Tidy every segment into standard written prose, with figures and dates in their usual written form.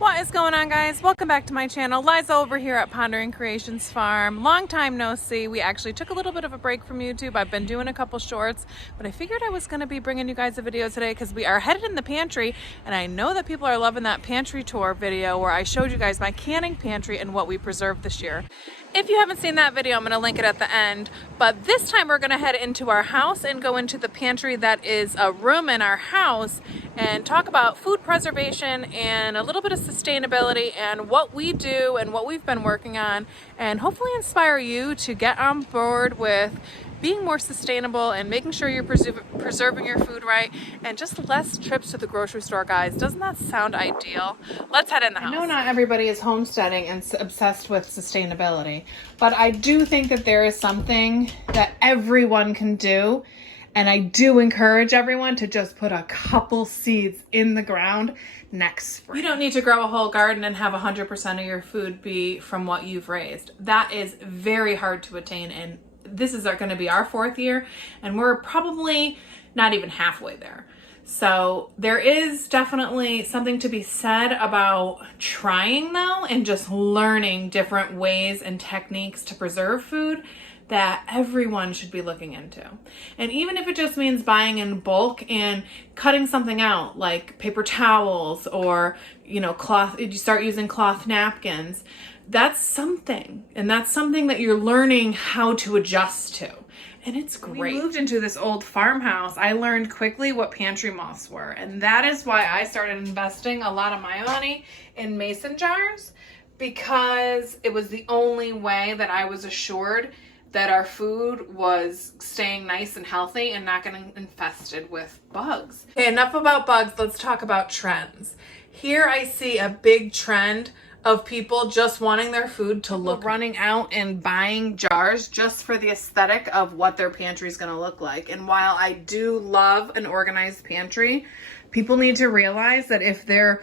What is going on, guys? Welcome back to my channel. Liza over here at Pondering Creations Farm. Long time no see. We actually took a little bit of a break from YouTube. I've been doing a couple shorts, but I figured I was going to be bringing you guys a video today because we are headed in the pantry, and I know that people are loving that pantry tour video where I showed you guys my canning pantry and what we preserved this year. If you haven't seen that video, I'm going to link it at the end, but this time we're going to head into our house and go into the pantry that is a room in our house and talk about food preservation and a little bit of sustainability and what we do and what we've been working on, and hopefully inspire you to get on board with being more sustainable and making sure you're preserving your food right, and just less trips to the grocery store, guys. Doesn't that sound ideal? Let's head in the house. I know not everybody is homesteading and obsessed with sustainability, but I do think that there is something that everyone can do, and I do encourage everyone to just put a couple seeds in the ground next spring. You don't need to grow a whole garden and have 100% of your food be from what you've raised. That is very hard to attain, and this is going to be our 4th year, and we're probably not even halfway there. So there is definitely something to be said about trying, though, and just learning different ways and techniques to preserve food that everyone should be looking into. And even if it just means buying in bulk and cutting something out, like paper towels or, cloth, you start using cloth napkins, that's something. And that's something that you're learning how to adjust to. And it's great. We moved into this old farmhouse. I learned quickly what pantry moths were. And that is why I started investing a lot of my money in mason jars, because it was the only way that I was assured that our food was staying nice and healthy and not getting infested with bugs. Okay, enough about bugs. Let's talk about trends. Here I see a big trend of people just wanting their food to look, running out and buying jars just for the aesthetic of what their pantry is going to look like. And while I do love an organized pantry, people need to realize that if their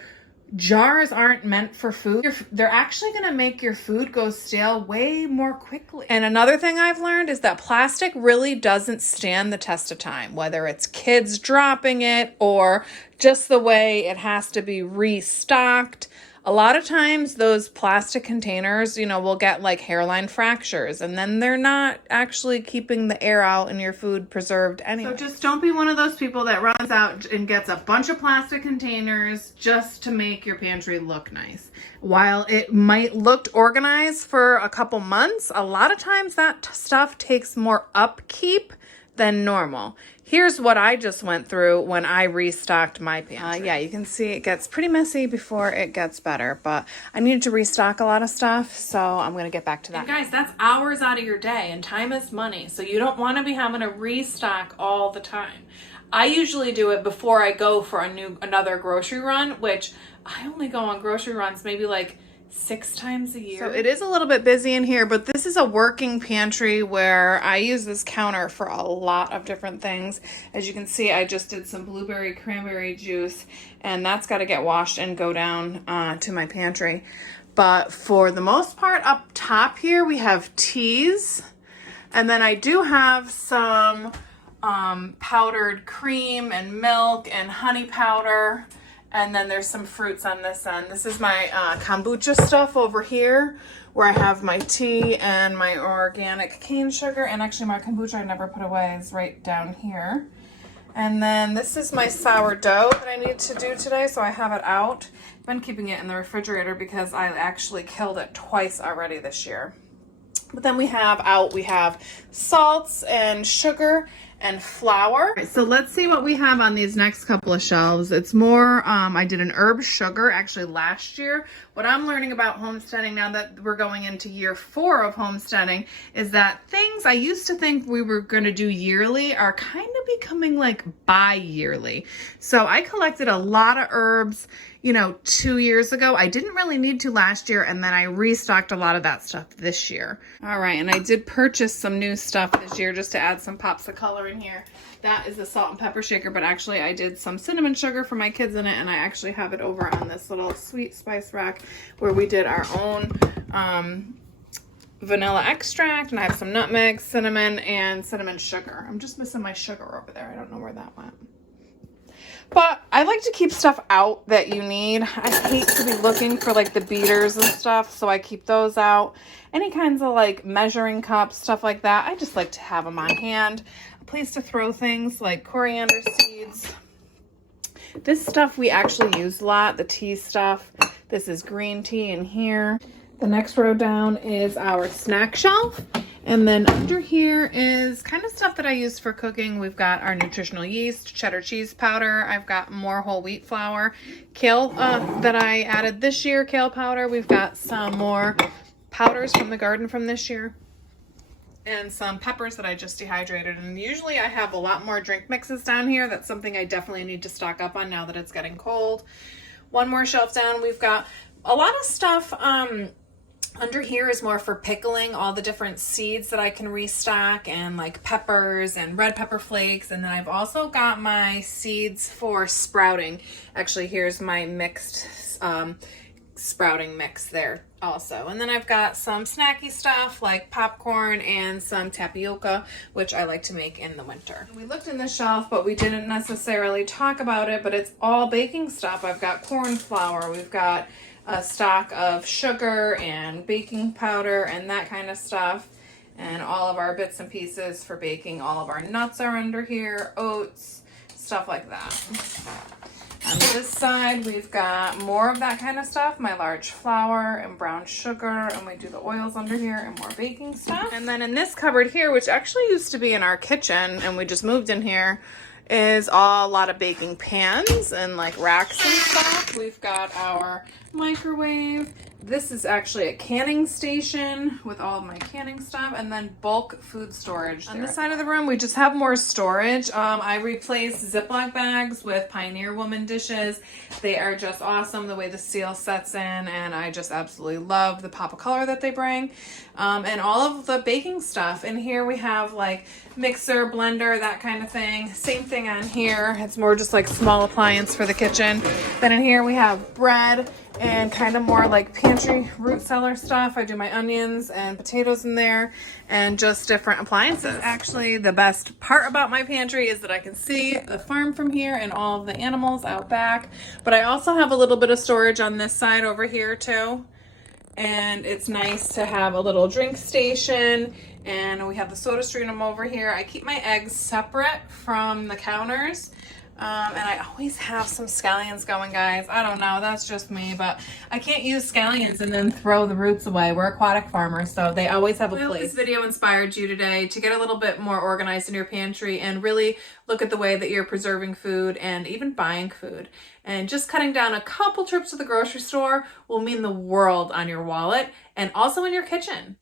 jars aren't meant for food, they're actually going to make your food go stale way more quickly. And another thing I've learned is that plastic really doesn't stand the test of time, whether it's kids dropping it or just the way it has to be restocked. A lot of times those plastic containers, will get like hairline fractures, and then they're not actually keeping the air out and your food preserved anyway. So just don't be one of those people that runs out and gets a bunch of plastic containers just to make your pantry look nice. While it might look organized for a couple months, a lot of times that stuff takes more upkeep than normal. Here's what I just went through when I restocked my pantry. Yeah, you can see it gets pretty messy before it gets better, but I needed to restock a lot of stuff, so I'm going to get back to that. And guys, that's hours out of your day, and time is money, so you don't want to be having to restock all the time. I usually do it before I go for another grocery run, which I only go on grocery runs maybe like 6 times a year. So it is a little bit busy in here, but this is a working pantry where I use this counter for a lot of different things. As you can see, I just did some blueberry cranberry juice, and that's got to get washed and go down to my pantry. But for the most part, up top here, we have teas. And then I do have some powdered cream and milk and honey powder. And then there's some fruits on this end. This is my kombucha stuff over here, where I have my tea and my organic cane sugar. And actually my kombucha I never put away is right down here. And then this is my sourdough that I need to do today, so I have it out. I've been keeping it in the refrigerator because I actually killed it twice already this year. But then we have salts and sugar and flour. So let's see what we have on these next couple of shelves. It's more, I did an herb sugar actually last year. What I'm learning about homesteading now that we're going into year 4 of homesteading is that things I used to think we were going to do yearly are kind of becoming like bi-yearly. So I collected a lot of herbs, 2 years ago. I didn't really need to last year, and then I restocked a lot of that stuff this year. All right, and I did purchase some new stuff this year just to add some pops of color in here. That is the salt and pepper shaker, but actually I did some cinnamon sugar for my kids in it, and I actually have it over on this little sweet spice rack where we did our own vanilla extract, and I have some nutmeg, cinnamon, and cinnamon sugar. I'm just missing my sugar over there. I don't know where that went. But I like to keep stuff out that you need. I hate to be looking for like the beaters and stuff, so I keep those out. Any kinds of like measuring cups, stuff like that, I just like to have them on hand. A place to throw things like coriander seeds. This stuff we actually use a lot, the tea stuff. This is green tea in here. The next row down is our snack shelf. And then under here is kind of stuff that I use for cooking. We've got our nutritional yeast, cheddar cheese powder. I've got more whole wheat flour, kale that I added this year, kale powder. We've got some more powders from the garden from this year. And some peppers that I just dehydrated. And usually I have a lot more drink mixes down here. That's something I definitely need to stock up on now that it's getting cold. One more shelf down, we've got a lot of stuff. Under here is more for pickling, all the different seeds that I can restock, and like peppers and red pepper flakes. And then I've also got my seeds for sprouting. Actually, here's my mixed sprouting mix there also. And then I've got some snacky stuff like popcorn and some tapioca, which I like to make in the winter. We looked in the shelf, but we didn't necessarily talk about it, but it's all baking stuff. I've got corn flour, we've got a stock of sugar and baking powder and that kind of stuff, and all of our bits and pieces for baking. All of our nuts are under here, oats, stuff like that. On this side, we've got more of that kind of stuff, my large flour and brown sugar, and we do the oils under here and more baking stuff. And then in this cupboard here, which actually used to be in our kitchen and we just moved in here, is a lot of baking pans and like racks and stuff. We've got our microwave. This is actually a canning station with all of my canning stuff, and then bulk food storage. On this side of the room, we just have more storage. I replaced Ziploc bags with Pioneer Woman dishes. They are just awesome the way the seal sets in, and I just absolutely love the pop of color that they bring. And all of the baking stuff. In here we have like mixer, blender, that kind of thing. Same thing on here. It's more just like small appliance for the kitchen. Then in here we have bread and kind of more like pantry root cellar stuff. I do my onions and potatoes in there, and just different appliances. Actually, the best part about my pantry is that I can see the farm from here and all of the animals out back. But I also have a little bit of storage on this side over here too. And it's nice to have a little drink station, and we have the soda stream over here. I keep my eggs separate from the counters. And I always have some scallions going, guys. I don't know, that's just me, but I can't use scallions and then throw the roots away. We're aquatic farmers, so they always have a place. I hope this video inspired you today to get a little bit more organized in your pantry and really look at the way that you're preserving food and even buying food. And just cutting down a couple trips to the grocery store will mean the world on your wallet and also in your kitchen.